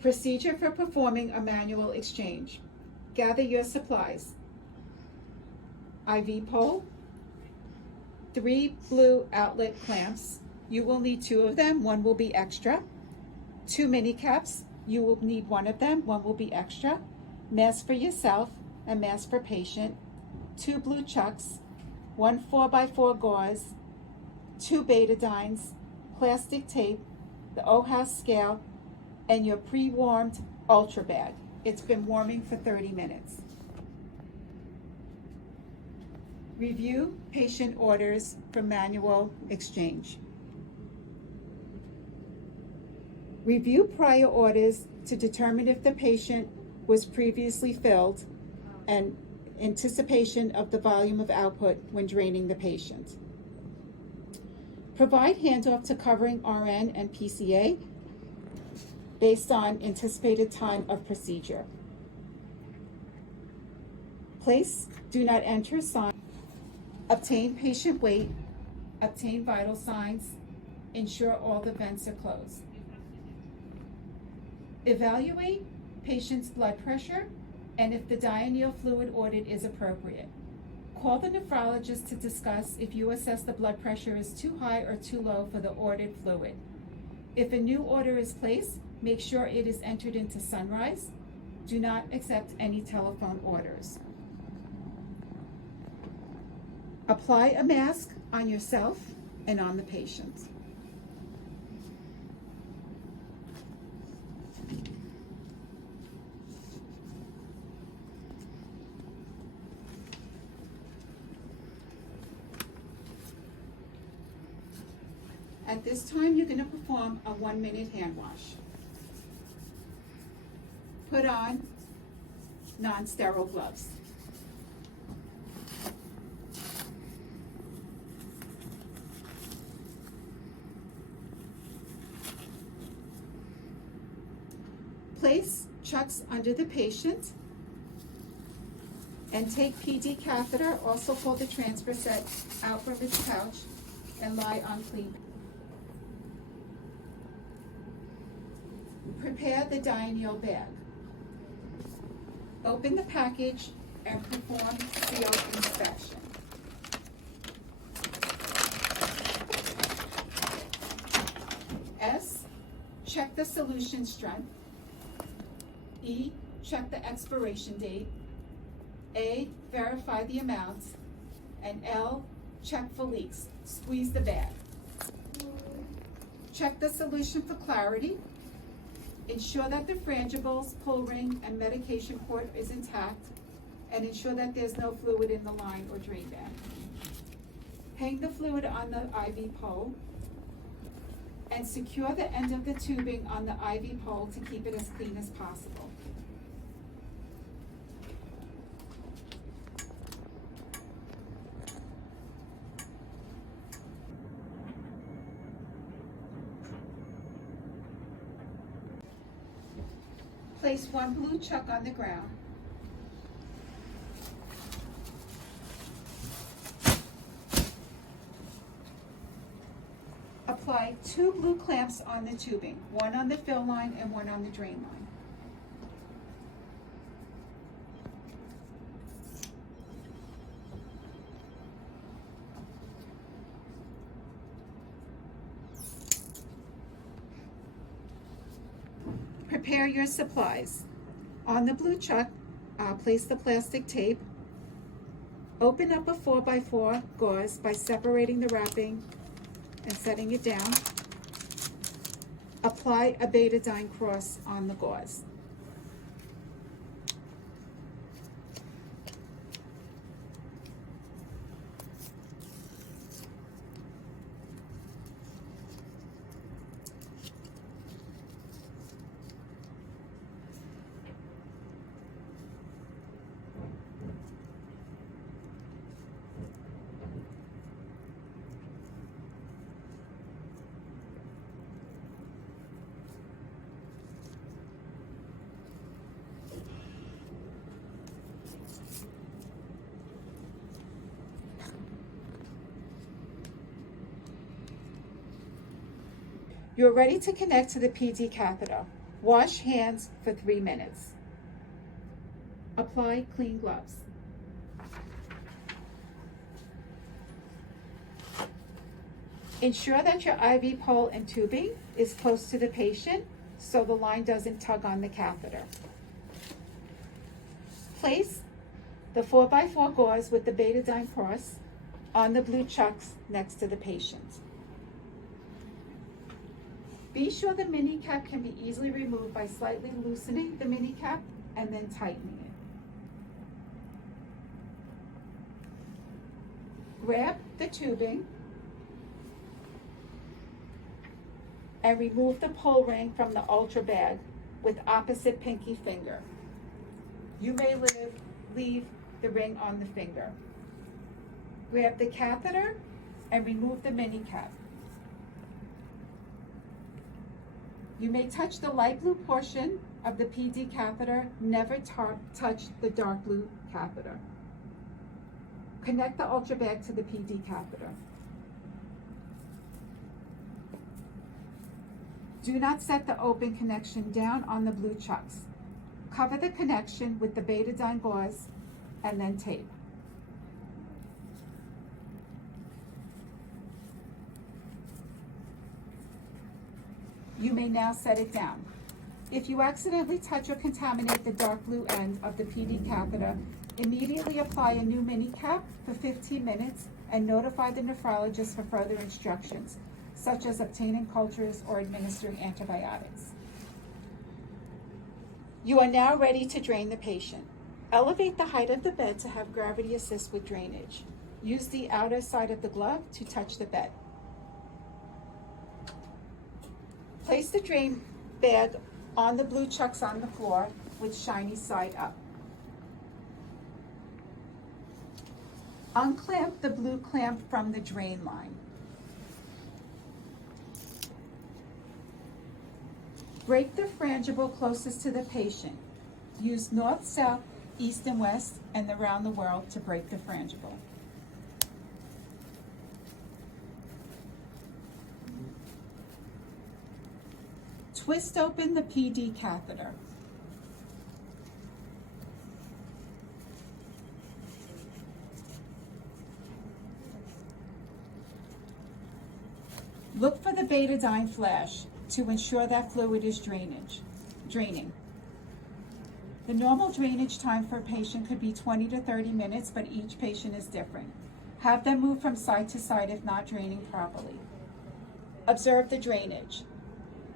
Procedure for performing a manual exchange. Gather your supplies. IV pole, 3 blue outlet clamps. You will need 2 of them, 1 will be extra. 2 mini caps, you will need 1 of them, 1 will be extra. Mask for yourself and mask for patient. 2 blue chucks, 1 4x4 gauze, 2 betadines, plastic tape, the OHAS scale, and your pre-warmed ultra bag. It's been warming for 30 minutes. Review patient orders for manual exchange. Review prior orders to determine if the patient was previously filled and anticipation of the volume of output when draining the patient. Provide handoff to covering RN and PCA based on anticipated time of procedure. Place do not enter sign. Obtain patient weight, obtain vital signs, ensure all the vents are closed. Evaluate patient's blood pressure and if the dianeal fluid ordered is appropriate. Call the nephrologist to discuss if you assess the blood pressure is too high or too low for the ordered fluid. If a new order is placed, make sure it is entered into Sunrise. Do not accept any telephone orders. Apply a mask on yourself and on the patient. At this time, you're going to perform a 1-minute hand wash. Put on non-sterile gloves. Place chucks under the patient and take PD catheter, also called the transfer set, out from its pouch and lie on clean. Prepare the dianeal bag. Open the package and perform seal inspection. S, check the solution strength. E, check the expiration date. A, verify the amounts. And L, check for leaks. Squeeze the bag. Check the solution for clarity. Ensure that the frangibles, pull ring, and medication port is intact, and ensure that there's no fluid in the line or drain bag. Hang the fluid on the IV pole, and secure the end of the tubing on the IV pole to keep it as clean as possible. Place 1 blue chuck on the ground. Apply 2 blue clamps on the tubing, 1 on the fill line and 1 on the drain line. Prepare your supplies. On the blue chuck, place the plastic tape. Open up a 4x4 gauze by separating the wrapping and setting it down. Apply a betadine cross on the gauze. You're ready to connect to the PD catheter. Wash hands for 3 minutes. Apply clean gloves. Ensure that your IV pole and tubing is close to the patient so the line doesn't tug on the catheter. Place the 4x4 gauze with the betadine cross on the blue chucks next to the patient. Be sure the mini cap can be easily removed by slightly loosening the mini cap and then tightening it. Grab the tubing and remove the pull ring from the ultra bag with opposite pinky finger. You may leave the ring on the finger. Grab the catheter and remove the mini cap. You may touch the light blue portion of the PD catheter, never touch the dark blue catheter. Connect the ultra bag to the PD catheter. Do not set the open connection down on the blue chucks. Cover the connection with the betadine gauze and then tape. You may now set it down. If you accidentally touch or contaminate the dark blue end of the PD catheter, immediately apply a new mini cap for 15 minutes and notify the nephrologist for further instructions, such as obtaining cultures or administering antibiotics. You are now ready to drain the patient. Elevate the height of the bed to have gravity assist with drainage. Use the outer side of the glove to touch the bed. Place the drain bag on the blue chucks on the floor with shiny side up. Unclamp the blue clamp from the drain line. Break the frangible closest to the patient. Use north, south, east, and west, and around the world to break the frangible. Twist open the PD catheter. Look for the betadine flash to ensure that fluid is draining. The normal drainage time for a patient could be 20 to 30 minutes, but each patient is different. Have them move from side to side if not draining properly. Observe the drainage.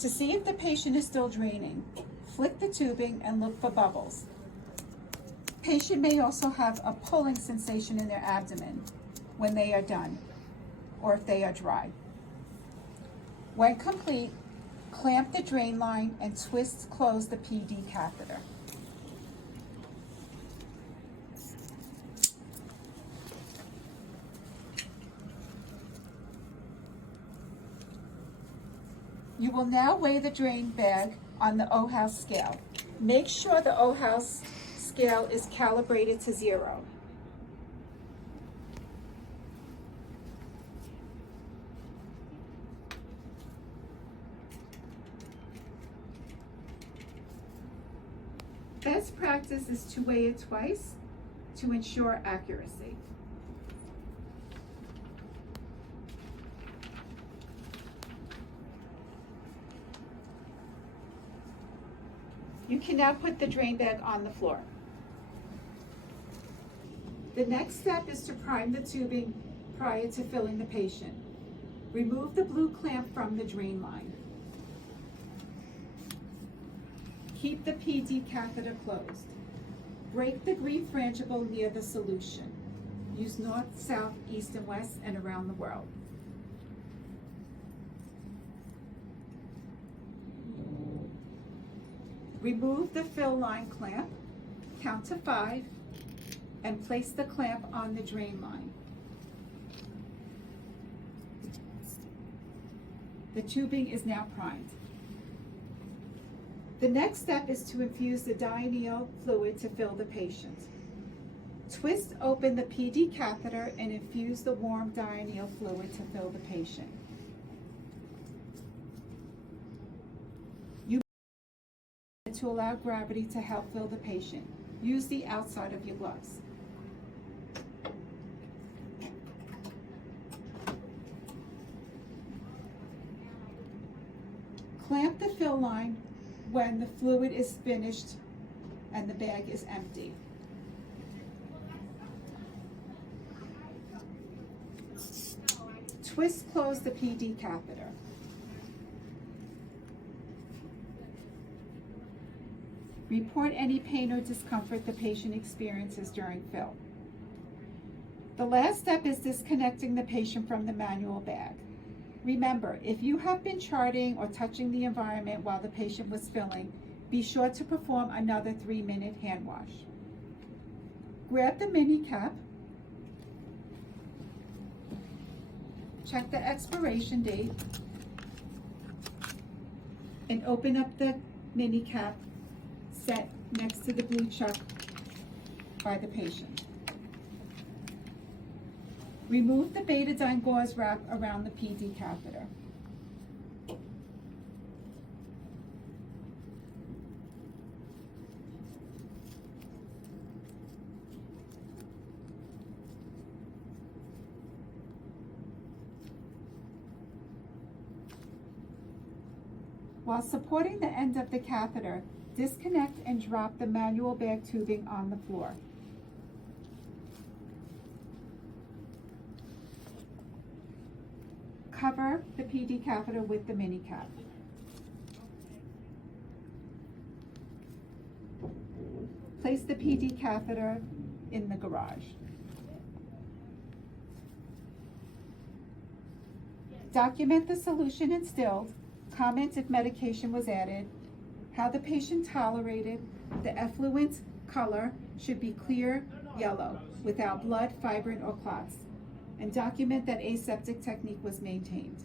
To see if the patient is still draining, flick the tubing and look for bubbles. Patient may also have a pulling sensation in their abdomen when they are done, or if they are dry. When complete, clamp the drain line and twist close the PD catheter. You will now weigh the drain bag on the O-House scale. Make sure the O-House scale is calibrated to 0. Best practice is to weigh it twice to ensure accuracy. You can now put the drain bag on the floor. The next step is to prime the tubing prior to filling the patient. Remove the blue clamp from the drain line. Keep the PD catheter closed. Break the green frangible near the solution. Use north, south, east, and west, and around the world. Remove the fill line clamp, count to 5, and place the clamp on the drain line. The tubing is now primed. The next step is to infuse the dianeal fluid to fill the patient. Twist open the PD catheter and infuse the warm dianeal fluid to fill the patient. to allow gravity to help fill the patient. Use the outside of your gloves. Clamp the fill line when the fluid is finished and the bag is empty. Twist close the PD catheter. Report any pain or discomfort the patient experiences during fill. The last step is disconnecting the patient from the manual bag. Remember, if you have been charting or touching the environment while the patient was filling, be sure to perform another 3-minute hand wash. Grab the mini cap. Check the expiration date and open up the mini cap set next to the blue chuck by the patient. Remove the betadine gauze wrap around the PD catheter. While supporting the end of the catheter, disconnect and drop the manual bag tubing on the floor. Cover the PD catheter with the mini cap. Place the PD catheter in the garage. Document the solution instilled, comment if medication was added, how the patient tolerated. The effluent color should be clear yellow without blood, fibrin, or clots, and document that aseptic technique was maintained.